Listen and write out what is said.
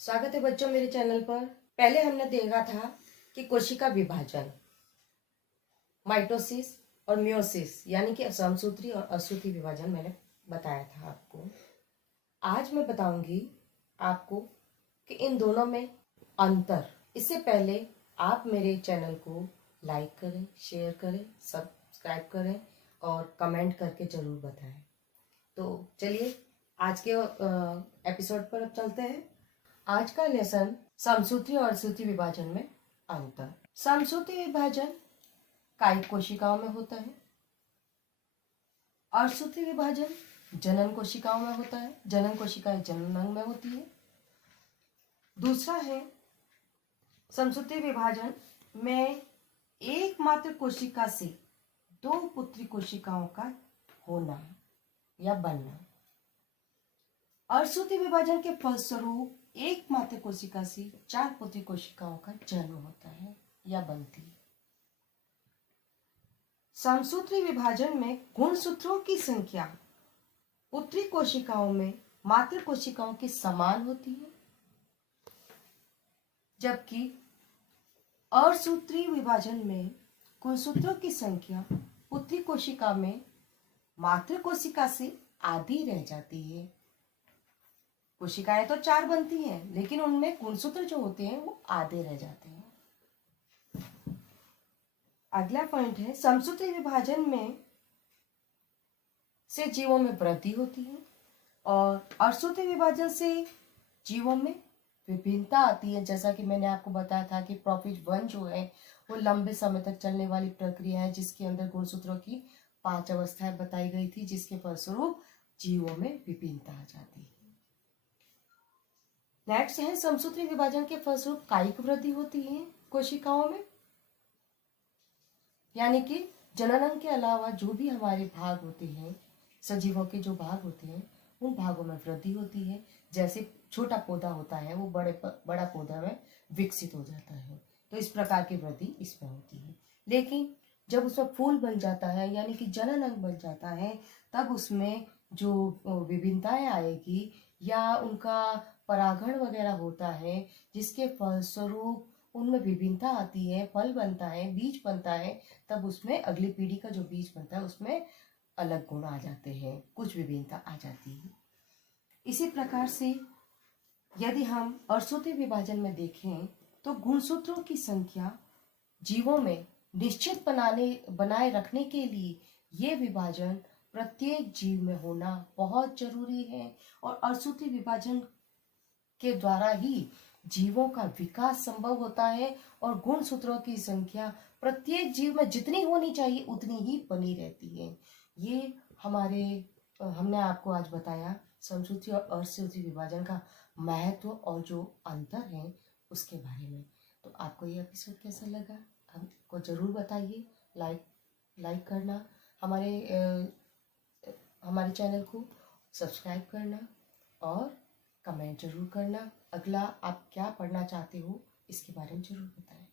स्वागत है बच्चों मेरे चैनल पर। पहले हमने देखा था कि कोशिका विभाजन, माइटोसिस और मियोसिस यानी कि समसूत्री और असूत्री विभाजन मैंने बताया था आपको। आज मैं बताऊंगी आपको कि इन दोनों में अंतर। इससे पहले आप मेरे चैनल को लाइक करें, शेयर करें, सब्सक्राइब करें और कमेंट करके ज़रूर बताएं। तो चलिए आज के एपिसोड पर अब चलते हैं। आज का लेसन समसूत्री और असूत्री विभाजन में अंतर। समसूत्री विभाजन कायिक कोशिकाओं में होता है। असूत्री विभाजन जनन कोशिकाओं में होता है। जनन कोशिकाएं जननांग में होती है। दूसरा है समसूत्री विभाजन में एकमात्र कोशिका से दो पुत्री कोशिकाओं का होना या बनना। असूत्री विभाजन के फलस्वरूप एकमात्र कोशिका से चार पुत्री कोशिकाओं का जन्म होता है या बनती है। समसूत्री विभाजन में गुणसूत्रों की संख्या पुत्री कोशिकाओं में मातृ कोशिकाओं के समान होती है, जबकि असूत्री विभाजन में गुणसूत्रों की संख्या पुत्री कोशिका में मातृ कोशिका से आधी रह जाती है। कोशिकाएं तो चार बनती हैं, लेकिन उनमें गुणसूत्र जो होते हैं वो आधे रह जाते हैं। अगला पॉइंट है समसूत्री विभाजन में से जीवों में वृद्धि होती है और असूत्री विभाजन से जीवों में विभिन्नता आती है। जैसा कि मैंने आपको बताया था कि प्रोफेज 1 जो है वो लंबे समय तक चलने वाली प्रक्रिया है, जिसके अंदर गुणसूत्रों की 5 अवस्थाएं बताई गई थी, जिसके फलस्वरूप जीवों में विभिन्नता आ जाती है। नेक्स्ट है समसूत्री विभाजन के फलस्वरूप कायिक वृद्धि होती है कोशिकाओं में, यानी कि जननांग के अलावा जो भी हमारे भाग होते हैं, सजीवों के जो भाग होते हैं, उन भागों में वृद्धि होती है। जैसे छोटा पौधा होता है वो बड़ा पौधा में विकसित हो जाता है, तो इस प्रकार की वृद्धि इसमें होती है। लेकिन जब उसमें फूल बन जाता है यानी कि जननांग बन जाता है, तब उसमें जो विभिन्नताएं आएगी या उनका परागण वगैरह होता है, जिसके फलस्वरूप उनमें विभिन्नता आती है, फल बनता है, बीज बनता है, तब उसमें अगली पीढ़ी का जो बीज बनता है उसमें अलग गुण आ जाते हैं, कुछ विभिन्नता आ जाती है। इसी प्रकार से यदि हम असूत्री विभाजन में देखें तो गुणसूत्रों की संख्या जीवों में निश्चित बनाए रखने के लिए ये विभाजन प्रत्येक जीव में होना बहुत जरूरी है और असूत्री विभाजन के द्वारा ही जीवों का विकास संभव होता है और गुणसूत्रों की संख्या प्रत्येक जीव में जितनी होनी चाहिए उतनी ही बनी रहती है। ये हमने आपको आज बताया समसूत्री और असूत्री विभाजन का महत्व और जो अंतर है उसके बारे में। तो आपको ये एपिसोड कैसा लगा हमको जरूर बताइए। लाइक करना, हमारे चैनल को सब्सक्राइब करना और कमेंट जरूर करना। अगला आप क्या पढ़ना चाहते हो इसके बारे में जरूर बताएं।